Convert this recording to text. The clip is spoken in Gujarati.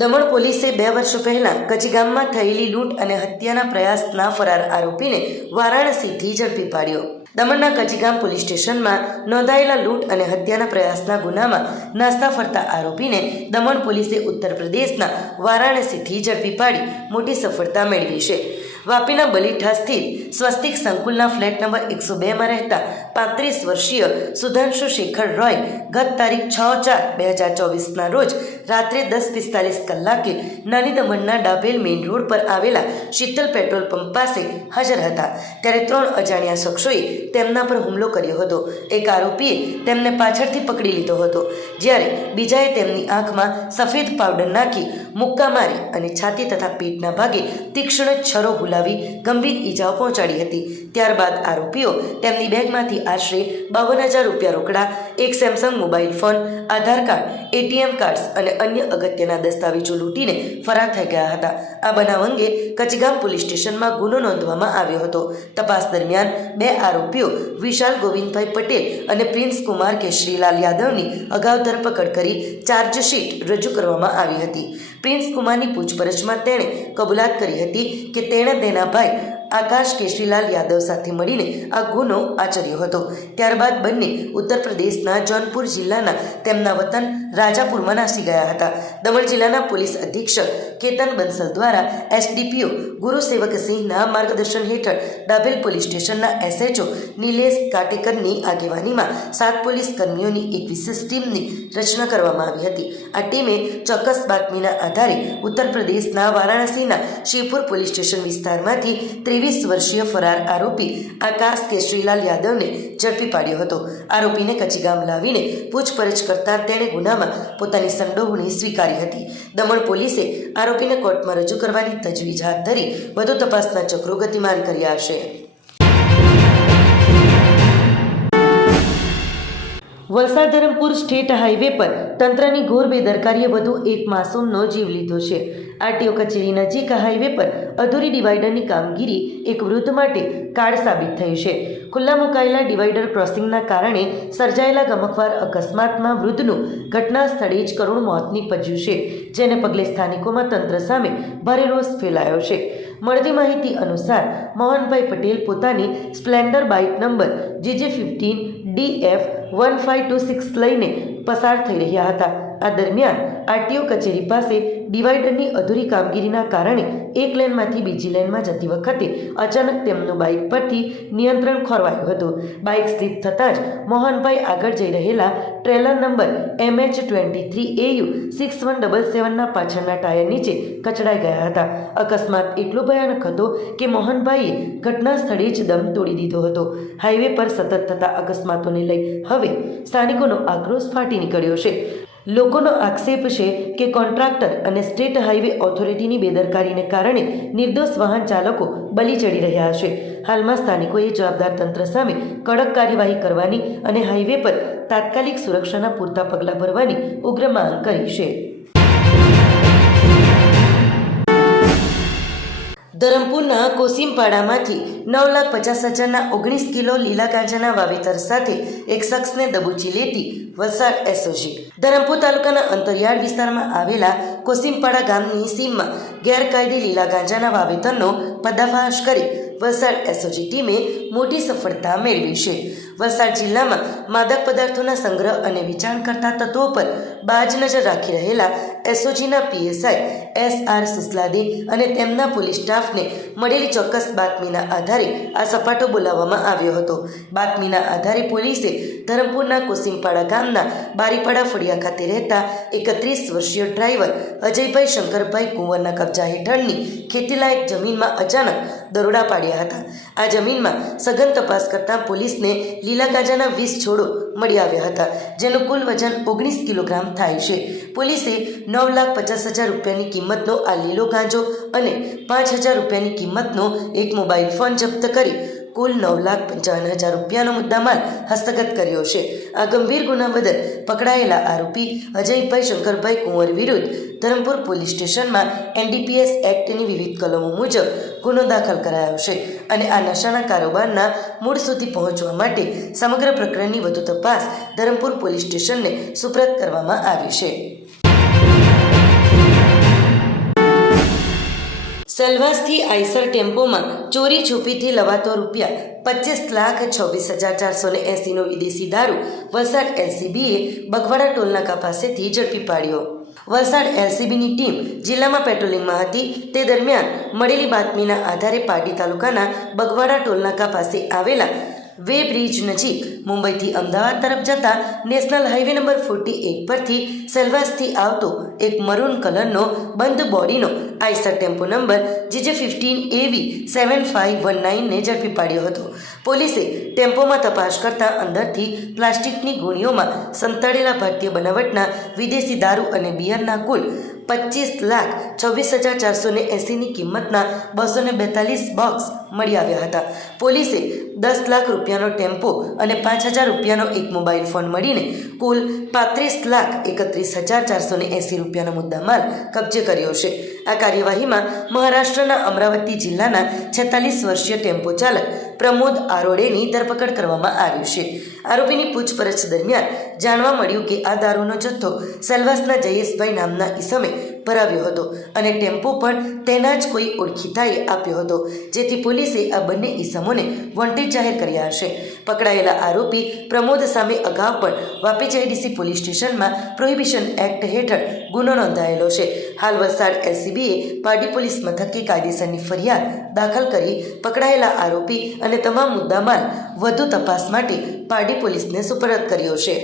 દમણ પોલીસે 2 વર્ષ પહેલાં કચીગામમાં થયેલી લૂંટ અને હત્યાના પ્રયાસના ફરાર આરોપીને વારાણસીથી ઝડપી પાડ્યો। દમણના કચીગામ પોલીસ સ્ટેશનમાં નોંધાયેલા લૂંટ અને હત્યાના પ્રયાસના ગુનામાં નાસ્તા ફરતા આરોપીને દમણ પોલીસે ઉત્તર પ્રદેશના વારાણસીથી ઝડપી પાડી મોટી સફળતા મેળવી છે। વાપીના બલીઠા સ્થિત સ્વસ્તિક સંકુલના ફ્લેટ નંબર 102માં રહેતા 35 વર્ષીય સુધાંશુ શેખર રોય ગત તારીખ 6/4/2024ના રોજ રાત્રે 10:45 કલાકે નાની દમણના ડાભેલ મેઇન રોડ પર આવેલા શીતલ પેટ્રોલ પંપ પાસે હાજર હતા, ત્યારે 3 અજાણ્યા શખ્સોએ તેમના પર હુમલો કર્યો હતો। એક આરોપીએ તેમને પાછળથી પકડી લીધો હતો, જ્યારે બીજાએ તેમની આંખમાં સફેદ પાવડર નાખી મુક્કા મારી અને છાતી તથા પેટના ભાગે તીક્ષ્ણ છરો હુલાવી ગંભીર ઈજાઓ પહોંચાડી હતી। ત્યારબાદ આરોપીઓ તેમની બેગમાંથી આશરે 52,000 રૂપિયા રોકડા, એક સેમસંગ મોબાઈલ ફોન, આધાર કાર્ડ, ATM કાર્ડ્સ અને અન્ય અગત્યના દસ્તાવેજો લૂંટીને ફરાર થઈ ગયા હતા। આ બનાવ અંગે કચીગામ પોલીસ સ્ટેશનમાં ગુનો નોંધવામાં આવ્યો હતો। તપાસ દરમિયાન 2 આરોપીઓ વિશાલ ગોવિંદભાઈ પટેલ અને પ્રિન્સ કુમાર કેશરીલાલ યાદવની અગાઉ ધરપકડ કરી ચાર્જશીટ રજૂ કરવામાં આવી હતી। પ્રિન્સ કુમારની પૂછપરછમાં તેણે કબૂલાત કરી હતી કે તેણે તેના ભાઈ આકાશ કેશરીલાલ યાદવ સાથે મળીને આ ગુનો આચર્યો હતો। ત્યારબાદ બંને ઉત્તર પ્રદેશના જૌનપુર જિલ્લાના તેમના વતન રાજાપુરમાં નાસી ગયા હતા। દમણ જિલ્લાના પોલીસ અધિક્ષક કેતન બંસલ દ્વારા SDPO ગુરુસેવકસિંહના માર્ગદર્શન હેઠળ ડાભેલ પોલીસ સ્ટેશનના SHO નિલેશ કાટેકરની આગેવાનીમાં 7 પોલીસ કર્મીઓની એક વિશેષ ટીમની રચના કરવામાં આવી હતી। આ ટીમે ચોક્કસ બાતમીના આધારે ઉત્તર પ્રદેશના વારાણસીના શિવપુર પોલીસ સ્ટેશન વિસ્તારમાંથી 23 વર્ષીય ફરાર આરોપી આકાશ કેશરીલાલ યાદવને ઝડપી પાડ્યો હતો। આરોપીને કચીગામ લાવીને પૂછપરછ કરતા તેણે ગુનામાં પોતાની સંડોવણી સ્વીકારી હતી। દમણ પોલીસે આરોપીને કોર્ટમાં રજૂ કરવાની તજવીજ હાથ ધરી વધુ તપાસના ચક્રો ગતિમાન કર્યા છે। વલસાડ ધરમપુર સ્ટેટ હાઈવે પર તંત્રની ઘોર બેદરકારીએ વધુ એક માસૂમનો જીવ લીધો છે। RTO કચેરી નજીક હાઈવે પર અધૂરી ડિવાઈડરની કામગીરી એક વૃદ્ધ માટે કાળ સાબિત થઈ છે। ખુલ્લા મુકાયેલા ડિવાઈડર ક્રોસિંગના કારણે સર્જાયેલા ગમખ્વાર અકસ્માતમાં વૃદ્ધનું ઘટના સ્થળે જ કરુણ મોત નીપજ્યું છે, જેને પગલે સ્થાનિકોમાં તંત્ર સામે ભારે રોષ ફેલાયો છે। મળતી માહિતી અનુસાર મોહનભાઈ પટેલ પોતાની સ્પ્લેન્ડર બાઇક નંબર GJ15DF 1526 લઈને પસાર થઈ રહ્યા હતા। આ દરમિયાન RTO કચેરી પાસે ડિવાઈડરની અધૂરી કામગીરીના કારણે એક લેનમાંથી બીજી લેનમાં જતી વખતે અચાનક તેમનું બાઇક પરથી નિયંત્રણ ખોરવાયું હતું। બાઇક સ્લીપ થતાં જ મોહનભાઈ આગળ જઈ રહેલા ટ્રેલર નંબર MH23AU 6177ના પાછળના ટાયર નીચે કચડાઈ ગયા હતા। અકસ્માત એટલો ભયાનક હતો કે મોહનભાઈએ ઘટના સ્થળે જ દમ તોડી દીધો હતો। હાઈવે પર સતત થતા અકસ્માતોને લઈ હવે સ્થાનિકોનો આક્રોશ ફાટી નીકળ્યો છે। લોકોનો આક્ષેપ છે કે કોન્ટ્રાક્ટર અને સ્ટેટ હાઈવે ઓથોરિટીની બેદરકારીને કારણે નિર્દોષ વાહન ચાલકો બલી ચડી રહ્યા છે। હાલમાં સ્થાનિકોએ જવાબદાર તંત્ર સામે કડક કાર્યવાહી કરવાની અને હાઈવે પર તાત્કાલિક સુરક્ષાના પૂરતા પગલાં ભરવાની ઉગ્ર માંગ કરી છે। ધરમપુરના કોસીમપાડામાંથી 9,50,000ના 19 કિલો લીલા ગાંજાના વાવેતર સાથે એક શખ્સને દબોચી લેતી વલસાડ SOG। ધરમપુર તાલુકાના અંતરિયાળ વિસ્તારમાં આવેલા કોસીમપાડા ગામની સીમમાં ગેરકાયદે લીલા ગાંજાના વાવેતરનો પર્દાફાશ કરી વલસાડ SOG ટીમે મોટી સફળતા મેળવી છે। વલસાડ જિલ્લામાં માદક પદાર્થોના સંગ્રહ અને વેચાણ કરતા તત્વો પર બાજ નજર રાખી રહેલા SOGના PSI SR સુસલાદે અને તેમના પોલીસ સ્ટાફને મળેલી ચોક્કસ બાતમીના આધારે આ સપાટો બોલાવવામાં આવ્યો હતો। બાતમીના આધારે પોલીસે ધરમપુરના કોસીમપાડા ગામના બારીપાડા ફળિયા ખાતે રહેતા 31 વર્ષીય ડ્રાઈવર અજયભાઈ શંકરભાઈ કુંવરના કબજા હેઠળની ખેતીલાયક જમીનમાં અચાનક દરોડા પાડ્યા હતા। આ જમીનમાં સઘન તપાસ કરતા પોલીસને લીલા ગાંજાના 20 છોડો મળી આવ્યા હતા, જેનું કુલ વજન 19 કિલોગ્રામ થાય છે। પોલીસે 9,50,000 રૂપિયાની કિંમતનો આ લીલો ગાંજો અને 5,000 રૂપિયાની કિંમતનો એક મોબાઈલ ફોન જપ્ત કરી કુલ 9,55,000 રૂપિયાનો મુદ્દામાલ હસ્તગત કર્યો છે। આ ગંભીર ગુના બદલ પકડાયેલા આરોપી અજયભાઈ શંકરભાઈ કુંવર વિરુદ્ધ ધરમપુર પોલીસ સ્ટેશનમાં NDPS એક્ટની વિવિધ કલમો મુજબ ગુનો દાખલ કરાયો છે અને આ નશાના કારોબારના મૂળ સુધી પહોંચવા માટે સમગ્ર પ્રકરણની વધુ તપાસ ધરમપુર પોલીસ સ્ટેશનને સુપ્રત કરવામાં આવી છે। સેલવાસથી આઈસર ટેમ્પોમાં ચોરી છુપીથી લવાતો ₹25,26,480નો વિદેશી દારૂ વલસાડ એલસીબીએ બગવાડા ટોલનાકા પાસેથી ઝડપી પાડ્યો. વલસાડ એલસીબીની ટીમ જિલ્લામાં પેટ્રોલિંગમાં હતી તે દરમિયાન મળેલી બાતમીના આધારે પારડી તાલુકાના બગવાડા ટોલનાકા પાસે આવેલા વે બ્રિજ નજીક મુંબઈથી અમદાવાદ તરફ જતા નેશનલ હાઈવે નંબર 48 પરથી સેલવાસથી આવતો એક મરૂન કલરનો બંધ બોડીનો આઈસર ટેમ્પો નંબર JJ15AV 7519ને ઝડપી પાડ્યો હતો. પોલીસે ટેમ્પોમાં તપાસ કરતા અંદરથી પ્લાસ્ટિકની ગુણીઓમાં સંતાડેલા ભારતીય બનાવટના વિદેશી દારૂ અને બિયરના કુલ 25,26,480ની કિંમતના 242 બોક્સ મળી આવ્યા હતા. પોલીસે 10 લાખ રૂપિયાનો ટેમ્પો અને 5,000 રૂપિયાનો એક મોબાઈલ ફોન મળીને કુલ 35,31,480 રૂપિયાનો મુદ્દામાલ કબજે કર્યો છે. આ કાર્યવાહીમાં મહારાષ્ટ્રના અમરાવતી જિલ્લાના 46 વર્ષીય ટેમ્પો ચાલક પ્રમોદ આરોડેની ધરપકડ કરવામાં આવ્યું છે. આરોપીની પૂછપરછ દરમિયાન જાણવા મળ્યું કે આ દારૂનો જથ્થો સેલવાસના જયેશભાઈ નામના ઈસમે ભરાવ્યો હતો અને ટેમ્પો પણ તેના જ કોઈ ઓળખીતાએ આપ્યો હતો, જેથી પોલીસે આ બંને ઈસમોને વોન્ટેડ જાહેર કર્યા હશે. પકડાયેલા આરોપી પ્રમોદ સામે અગાઉ પણ વાપી JDC પોલીસ સ્ટેશનમાં પ્રોહિબિશન એક્ટ હેઠળ ગુનો નોંધાયેલો છે. હાલ વલસાડ એલસીબીએ પારડી પોલીસ મથકે કાયદેસરની ફરિયાદ દાખલ કરી પકડાયેલા આરોપી અને તમામ મુદ્દામાલ વધુ તપાસ માટે પારડી પોલીસને સુપરત કર્યો છે.